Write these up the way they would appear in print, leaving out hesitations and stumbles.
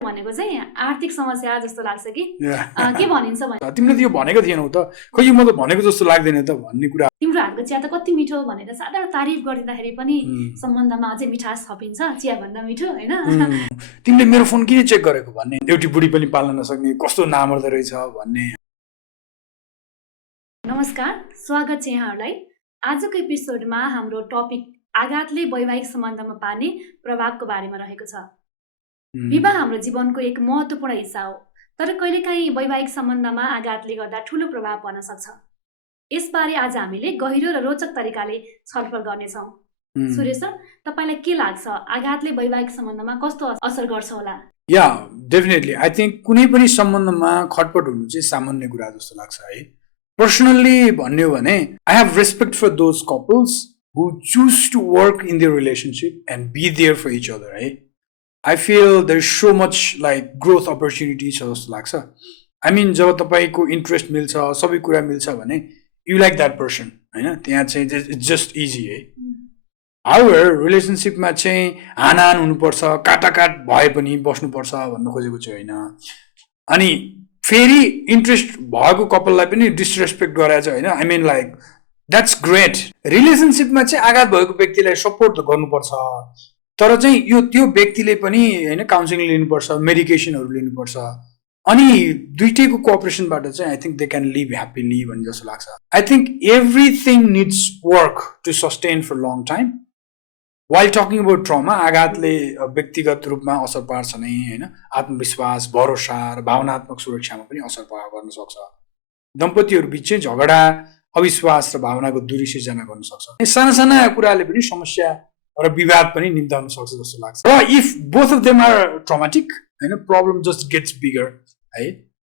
भनेको चाहिँ आर्थिक समस्या जस्तो लाग्छ कि Yeah. के भनिन्छ भने तिमीले त यो भनेको थिएनौ त, खोइ यो म त भनेको जस्तो लाग्दैन त भन्ने कुरा। तिम्रो हातको चिया त कति मिठो भनेर साधारण तारिफ गरिदिँदाखेरि पनि सम्बन्धमा अझै मिठास थपिन्छ, चिया भन्दा मिठो हैन। तिमीले मेरो फोन किन चेक गरेको भन्ने, एउटी बुढी पनि पाल्न नसक्ने कस्तो नामर्द रहेछ भन्ने। नमस्कार, स्वागत छ यहाँहरूलाई। आजको एपिसोडमा हाम्रो टपिक आघातले वैवाहिक सम्बन्धमा पार्ने प्रभावको बारेमा रहेको छ। विवाह हाम्रो जीवनको एक महत्त्वपूर्ण हिस्सा हो, तर कहिलेकाहीँ वैवाहिक सम्बन्धमा आघातले गर्दा ठूलो प्रभाव पर्न सक्छ। यसबारे आज हामीले गहिरो र रोचक तरिकाले छलफल गर्नेछौँ। सुरेश सर, तपाईलाई के लाग्छ, आघातले वैवाहिक सम्बन्धमा कस्तो असर गर्छ होला? या डेफिनेटली आई थिङ्क कुनै पनि सम्बन्धमा खटपट हुनु चाहिँ सामान्य कुरा जस्तो लाग्छ है। पर्सनल्ली भन्ने हो भने I have respect for those couples who choose to work in their relationship and be there for each other है। I feel there is so much like growth opportunity छ जस्तो लाग्छ। आई मिन जब तपाईँको interest मिल्छ, सबै कुरा मिल्छ भने यु लाइक द्याट पर्सन होइन, त्यहाँ चाहिँ इट्स जस्ट इजी है। हाउएभर रिलेसनसिपमा चाहिँ हानाहान हुनुपर्छ, काटाकाट भए पनि बस्नुपर्छ भन्नु खोजेको चाहिँ होइन। अनि फेरि इन्ट्रेस्ट भएको कपललाई पनि डिसरेस्पेक्ट गराएछ होइन। I mean like that's great. रिलेसनसिपमा चाहिँ आघात भएको व्यक्तिलाई सपोर्ट त गर्नुपर्छ, तर चाहिँ यो त्यो व्यक्तिले पनि होइन काउन्सिलिङ लिनुपर्छ, मेडिकेसनहरू लिनुपर्छ, अनि दुइटैको कोअपरेसनबाट चाहिँ I think they can live happily भन्ने जस्तो लाग्छ। I think everything needs work to sustain for long time. While talking about trauma, आघातले व्यक्तिगत रूपमा असर पार्छ नै होइन, आत्मविश्वास, भरोसा र भावनात्मक सुरक्षामा पनि असर गर्न सक्छ। दम्पतिहरू बिच चाहिँ झगडा, अविश्वास र भावनाको दूरी सिर्जना गर्न सक्छ। साना साना कुराले पनि समस्या र विवाद पनि निम्ताउन सक्छ जस्तो लाग्छ। र if both of them are traumatic होइन, प्रब्लम जस्ट गेट्स बिगर है।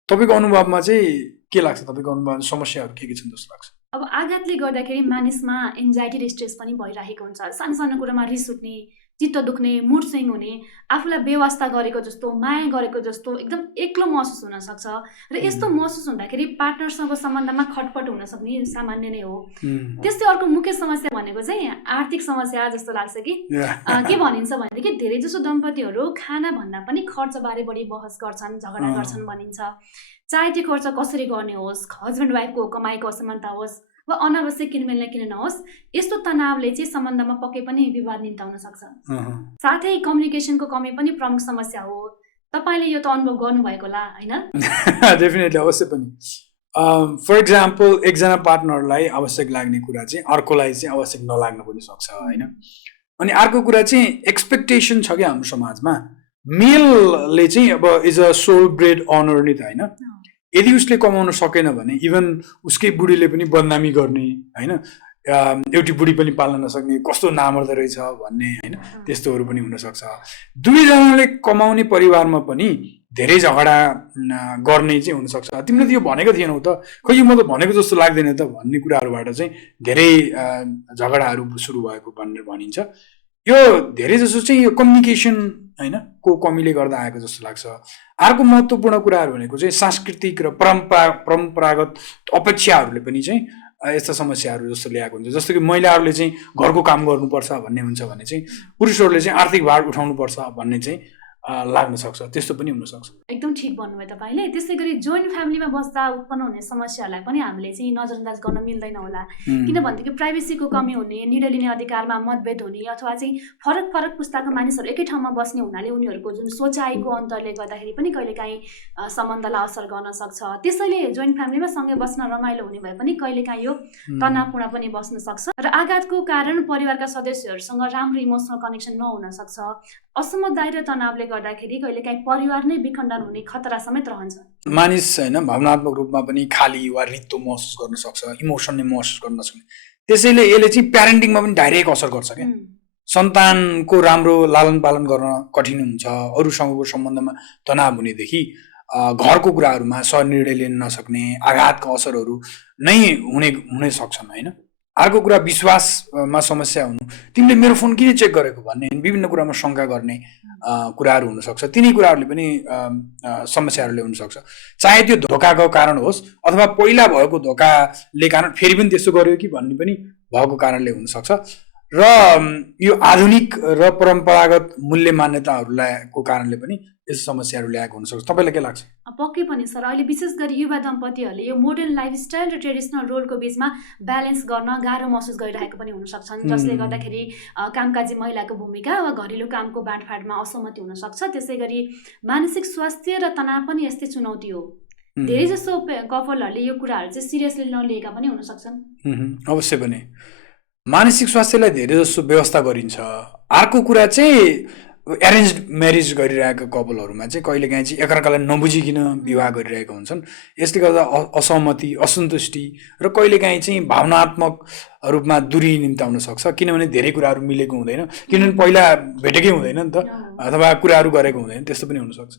तपाईँको अनुभवमा चाहिँ के लाग्छ, तपाईँको अनुभवमा समस्याहरू के छन् जस्तो लाग्छ? अब आघातले गर्दाखेरि मानिसमा एन्जाइटी र स्ट्रेस पनि भइरहेको हुन्छ। सानो सानो कुरामा रिस उठ्ने, चित्त दुख्ने, मुड स्विङ हुने, आफूलाई बेवास्ता गरेको जस्तो, माया गरेको जस्तो एकदम एक्लो महसुस हुन सक्छ। र यस्तो महसुस हुँदाखेरि पार्टनरसँग सम्बन्धमा खटपट हुन सक्ने सामान्य नै हो। त्यस्तै अर्को मुख्य समस्या भनेको चाहिँ आर्थिक समस्या जस्तो लाग्छ कि के भनिन्छ भनेदेखि धेरै जसो दम्पतिहरू खाना भन्दा पनि खर्चबारे बढी बहस गर्छन्, झगडा गर्छन् भनिन्छ। चाहे त्यो खर्च कसरी गर्ने होस्, हस्बेन्ड वाइफको कमाइको असमानता होस् वा अनावश्यक किनमेल नै किन नहोस्, यस्तो तनावले चाहिँ सम्बन्धमा पक्कै पनि विवाद निम्ताउन सक्छ। साथै कम्युनिकेसनको कमी पनि प्रमुख समस्या हो। तपाईँले यो त अनुभव गर्नुभएको होला होइन? डेफिनेटली, अवश्य पनि। फर इक्जाम्पल, एकजना पार्टनरलाई आवश्यक लाग्ने कुरा चाहिँ अर्कोलाई चाहिँ आवश्यक नलाग्न पनि सक्छ होइन। अनि अर्को कुरा चाहिँ एक्सपेक्टेसन छ क्या हाम्रो समाजमा, मेलले चाहिँ अब is a soul bread honour नि त होइन। यदि उसले कमाउन सकेन भने इभन उसकै बुढीले पनि बदनामी गर्ने होइन, एउटी बुढी पनि पाल्न नसक्ने कस्तो नामर्द रहेछ भन्ने होइन, त्यस्तोहरू पनि हुनसक्छ। दुवैजनाले कमाउने परिवारमा पनि धेरै झगडा गर्ने चाहिँ हुनसक्छ। तिमीले त यो भनेको थिएनौ त, खोइ यो म त भनेको जस्तो लाग्दैन त भन्ने कुराहरूबाट चाहिँ धेरै झगडाहरू सुरु भएको भनेर भनिन्छ। यो धेरै जसो चाहिँ यो कम्युनिकेसन होइन को कमीले गर्दा आएको जस्तो लाग्छ। अर्को महत्त्वपूर्ण कुराहरू भनेको चाहिँ सांस्कृतिक र परम्परागत अपेक्षाहरूले पनि चाहिँ यस्ता समस्याहरू जस्तो ल्याएको हुन्छ। जस्तो कि महिलाहरूले चाहिँ घरको काम गर्नुपर्छ भन्ने हुन्छ भने चाहिँ पुरुषहरूले चाहिँ आर्थिक भार उठाउनुपर्छ भन्ने चाहिँ लाग्न सक्छ, त्यस्तो पनि हुनसक्छ। एकदम ठिक भन्नुभयो तपाईँले। त्यसै गरी जोइन्ट फ्यामिलीमा बस्दा उत्पन्न हुने समस्याहरूलाई पनि हामीले चाहिँ नजरअन्दाज गर्न मिल्दैन होला, किनभनेदेखि प्राइभेसीको कमी हुने, निर्णय लिने अधिकारमा मतभेद हुने, अथवा चाहिँ फरक फरक पुस्ताका मानिसहरू एकै ठाउँमा बस्ने हुनाले उनीहरूको जुन सोचाइको अन्तरले गर्दाखेरि पनि कहिलेकाहीँ सम्बन्धलाई असर गर्न सक्छ। त्यसैले जोइन्ट फ्यामिलीमा सँगै बस्न रमाइलो हुने भए पनि कहिलेकाहीँ यो तनावपूर्ण पनि बस्न सक्छ। र आघातको कारण परिवारका सदस्यहरूसँग राम्रो इमोसनल कनेक्सन नहुन सक्छ। असमझदारी र तनावले गर्दाखेरि कहिलेकाहीँ परिवार नै विखण्डन हुने खतरा समेत रहन्छ। मानिस होइन भावनात्मक रूपमा पनि खाली वा रित्तो महसुस गर्न सक्छ, इमोसन नै महसुस गर्न सक्ने। त्यसैले यसले चाहिँ प्यारेन्टिङमा पनि डाइरेक्ट असर गर्छ क्या। सन्तानको राम्रो लालन पालन गर्न कठिन हुन्छ, अरूसँगको सम्बन्धमा तनाव हुनेदेखि घरको कुराहरूमा निर्णय लिन नसक्ने, आघातका असरहरू नै हुने सक्छन् होइन। अर्को कुरा विश्वासमा समस्या हुनु, तिमीले मेरो फोन किन चेक गरेको भन्ने विभिन्न कुरामा शङ्का गर्ने कुराहरू हुनसक्छ। तिनी कुराहरूले पनि समस्याहरूले हुनसक्छ। चाहे त्यो धोकाको कारण होस् अथवा पहिला भएको धोकाले कारण फेरि पनि त्यस्तो गर्यो कि भन्ने पनि भएको कारणले हुनसक्छ। र यो आधुनिक र परम्परागत मूल्य मान्यताहरूको कारणले पनि यस्तो समस्याहरू ल्याएको हुनसक्छ। तपाईँलाई के लाग्छ? पक्कै पनि सर, अहिले विशेष गरी युवा दम्पतिहरूले यो मोडर्न लाइफस्टाइल र ट्रेडिसनल रोलको बिचमा ब्यालेन्स गर्न गाह्रो महसुस गरिरहेको पनि हुन सक्छन्, जसले गर्दाखेरि कामकाजी महिलाको भूमिका वा घरेलु कामको बाँडफाँडमा असहमति हुन सक्छ। त्यसै गरी मानसिक स्वास्थ्य र तनाव पनि यस्तै चुनौती हो। धेरै जसो कपलहरूले यो कुराहरू चाहिँ सिरियसली नलिएका पनि हुन सक्छन्। अवश्य पनि मानसिक स्वास्थ्यलाई धेरै जसो व्यवस्था गरिन्छ। अर्को कुरा चाहिँ एरेन्ज म्यारेज गरिरहेका कपलहरूमा चाहिँ कहिलेकाहीँ चाहिँ एकअर्कालाई नबुझिकन विवाह गरिरहेका हुन्छन्। यसले गर्दा असहमति, असन्तुष्टि र कहिलेकाहीँ चाहिँ भावनात्मक रूपमा दूरी निम्ताउन सक्छ, किनभने धेरै कुराहरू मिलेको हुँदैन, किनभने पहिला भेटेकै हुँदैन नि त, अथवा कुराहरू गरेको हुँदैन, त्यस्तो पनि हुनसक्छ।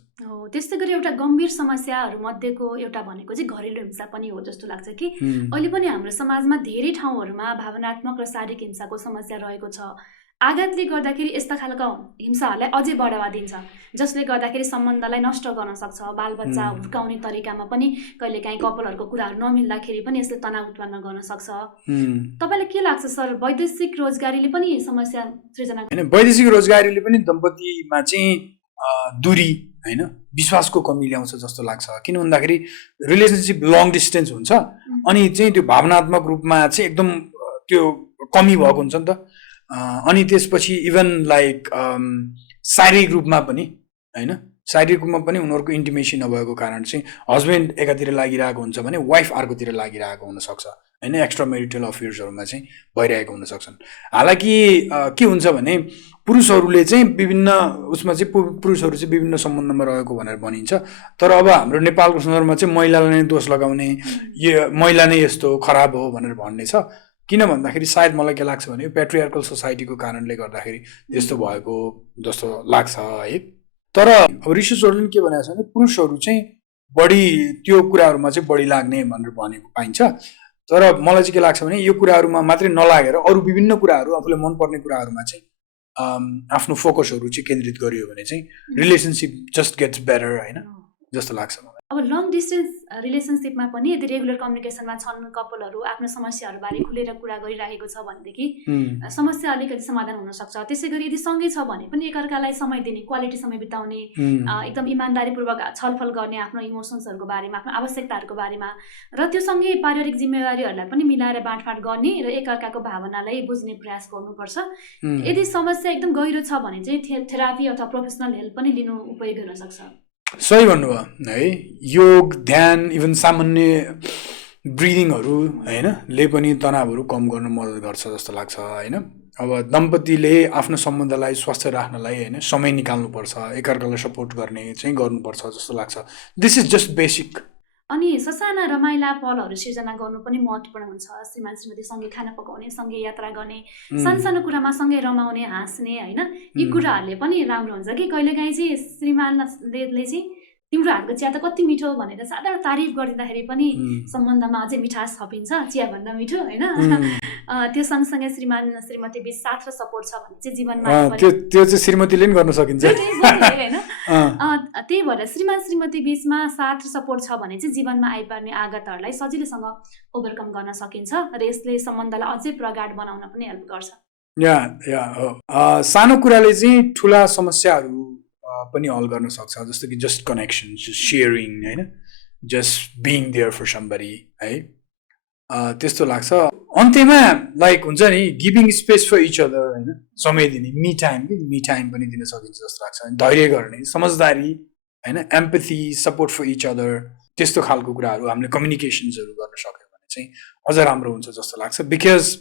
त्यस्तै गरी एउटा गम्भीर समस्याहरू मध्येको एउटा भनेको चाहिँ घरेलु हिंसा पनि हो जस्तो लाग्छ कि अहिले पनि हाम्रो समाजमा धेरै ठाउँहरूमा भावनात्मक र शारीरिक हिंसाको समस्या रहेको छ। आघातले गर्दाखेरि यस्ता खालका हिंसाहरूलाई अझै बढावा दिन्छ, जसले गर्दाखेरि सम्बन्धलाई नष्ट गर्न सक्छ। बालबच्चा हुर्काउने तरिकामा पनि कहिलेकाहीँ कपलहरूको कुराहरू नमिल्दाखेरि पनि यसले तनाव उत्पन्न गर्न सक्छ। तपाईँलाई के लाग्छ सर, वैदेशिक रोजगारीले पनि समस्या सृजना? होइन, वैदेशिक रोजगारीले पनि दम्पतिमा चाहिँ दूरी, होइन, विश्वासको कमी ल्याउँछ जस्तो लाग्छ। किन भन्दाखेरि रिलेसनसिप लङ डिस्टेन्स हुन्छ अनि चाहिँ त्यो भावनात्मक रूपमा चाहिँ एकदम त्यो कमी भएको हुन्छ नि त। अनि त्यसपछि इभन लाइक शारीरिक रूपमा पनि, होइन, शारीरिक रूपमा पनि उनीहरूको इन्टिमेसी नभएको कारण चाहिँ हस्बेन्ड एकातिर लागिरहेको हुन्छ भने वाइफ अर्कोतिर लागिरहेको हुनसक्छ, होइन, एक्स्ट्रा मेरिटल अफेयर्सहरूमा चाहिँ भइरहेको हुनसक्छन्। हालाकि के हुन्छ भने पुरुषहरूले चाहिँ विभिन्न उसमा चाहिँ पुरुषहरू चाहिँ विभिन्न सम्बन्धमा रहेको भनेर भनिन्छ, तर अब हाम्रो नेपालको सन्दर्भमा चाहिँ महिलालाई नै दोष लगाउने, यो महिला नै यस्तो खराब हो भनेर भन्ने छ। किन भन्दाखेरि सायद मलाई के लाग्छ भने पेट्रियार्कल सोसाइटीको कारणले गर्दाखेरि त्यस्तो भएको जस्तो लाग्छ है। तर अब रिसर्चहरूले के भनेको छ भने पुरुषहरू चाहिँ बढी त्यो कुराहरूमा चाहिँ बढी लाग्ने भनेर भनेको पाइन्छ। तर मलाई चाहिँ के लाग्छ भने यो कुराहरूमा मात्रै नलागेर अरू विभिन्न कुराहरू, आफूलाई मनपर्ने कुराहरूमा चाहिँ आफ्नो फोकसहरू चाहिँ केन्द्रित गरियो भने चाहिँ रिलेसनसिप जस्ट गेट्स बेटर, होइन, जस्तो लाग्छ मलाई। अब लङ डिस्टेन्स रिलेसनसिपमा पनि यदि रेगुलर कम्युनिकेसनमा छन् कपलहरू आफ्नो समस्याहरूबारे खुलेर कुरा गरिरहेको छ भनेदेखि समस्या अलिकति समाधान हुनसक्छ। त्यसै गरी यदि सँगै छ भने पनि एकअर्कालाई समय दिने, क्वालिटी समय बिताउने, एकदम इमान्दारीपूर्वक छलफल गर्ने आफ्नो इमोसन्सहरूको बारेमा, आफ्नो आवश्यकताहरूको बारेमा, र त्यो सँगै पारिवारिक जिम्मेवारीहरूलाई पनि मिलाएर बाँडफाँड गर्ने र एकअर्काको भावनालाई बुझ्ने प्रयास गर्नुपर्छ। यदि समस्या एकदम गहिरो छ भने चाहिँ थेरापी अथवा प्रोफेसनल हेल्प पनि लिनु उपयोगी हुन सक्छ। सही भन्नुभयो है। योग, ध्यान, इभन सामान्य ब्रिदिङहरू, होइन, ले पनि तनावहरू कम गर्न मद्दत गर्छ जस्तो लाग्छ, होइन। अब दम्पतिले आफ्नो सम्बन्धलाई स्वस्थ राख्नलाई, होइन, समय निकाल्नुपर्छ, एकअर्कालाई सपोर्ट गर्ने चाहिँ गर्नुपर्छ जस्तो लाग्छ। This is just basic. अनि ससाना रमाइला पलहरू सिर्जना गर्नु पनि महत्त्वपूर्ण हुन्छ। श्रीमान श्रीमती सँगै खाना पकाउने, सँगै यात्रा गर्ने, सानो कुरामा सँगै रमाउने, हाँस्ने, होइन, यी कुराहरूले पनि राम्रो हुन्छ कि कहिलेकाहीँ चाहिँ श्रीमानले चाहिँ तिम्रो हातको चिया त कति मिठो भनेर साधारण तारिफ गरिदिँदाखेरि पनि सम्बन्धमा अझै मिठास थपिन्छ, चियाभन्दा मिठो, होइन। त्यो सँगसँगै श्रीमान श्रीमती बिच साथ र सपोर्ट छ भने चाहिँ जीवनमा त्यो चाहिँ श्रीमतीले पनि गर्न सकिन्छ, होइन। त्यही भएर श्रीमान श्रीमती बिचमा साथ र सपोर्ट छ भने चाहिँ जीवनमा आइपर्ने आघातहरूलाई सजिलैसँग ओभरकम गर्न सकिन्छ र यसले सम्बन्धलाई अझै प्रगाढ बनाउन पनि हेल्प गर्छ। सानो कुराले चाहिँ ठुला समस्याहरू पनि हल गर्न सक्छ, जस्तो कि जस्ट कनेक्सन, जस्ट सेयरिङ, होइन, just being there for somebody, है, त्यस्तो लाग्छ। अन्त्यमा लाइक हुन्छ नि, giving space for each other, होइन, समय दिने, मी टाइम पनि दिन सकिन्छ जस्तो लाग्छ। धैर्य गर्ने, समझदारी, होइन, empathy, support for each other, त्यस्तो खालको कुराहरू हामीले कम्युनिकेसन्सहरू गर्न सक्यो भने चाहिँ अझ राम्रो हुन्छ जस्तो लाग्छ। Because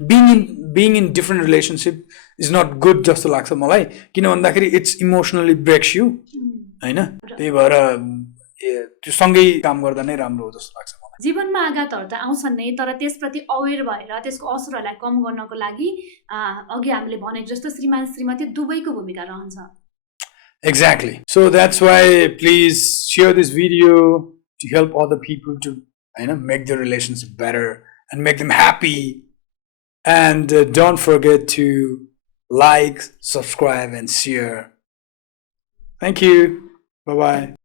being in different relationship is not good जस्तो लाग्छ मलाई। किन भन्दाखेरि इट्स इमोसनली ब्रेक्स यु, होइन, त्यही भएर त्यो सँगै काम गर्दा नै राम्रो हो जस्तो लाग्छ मलाई। जीवनमा आघातहरू त आउँछन् नै, तर त्यसप्रति अवेर भएर त्यसको असरहरूलाई कम गर्नको लागि अघि हामीले भनेको जस्तो श्रीमान श्रीमती दुवैको भूमिका रहन्छ। Exactly. So that's why please share this video to help other people to, you know, make their relationship better and make them happy. And don't forget to like, subscribe, and share. Thank you. Bye-bye.